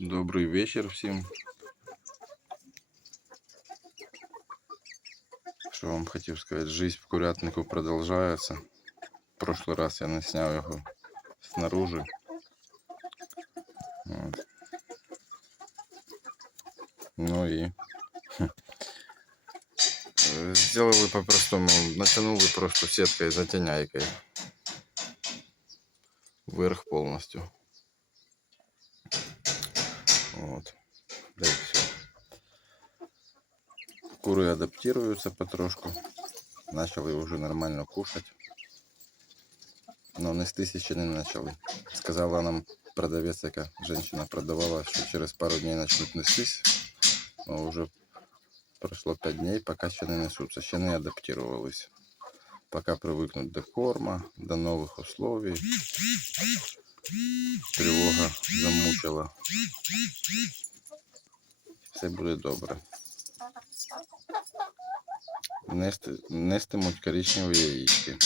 Добрый вечер всем. Що вам хотів сказати, жизнь в курятнику продовжується. В прошлый раз я не сняв його снаружи. От. Ну і хм. Е, Сделали по-простому, натянули просто сеткою затяняйкой. Вверх полностью. Вот. Да и все. Куры адаптируются потрошку. Начали уже нормально кушать. Но нестись ще не начали. Сказала нам продавець, яка женщина продавала, що через пару дней начнуть нестись. Но уже прошло 5 дней, пока ще не несуться, ще не адаптировались. Пока привикнуть до корма, до нових условий. Тривога замучила. Все буде добре. Нести, нестимуть коричневі яєчки.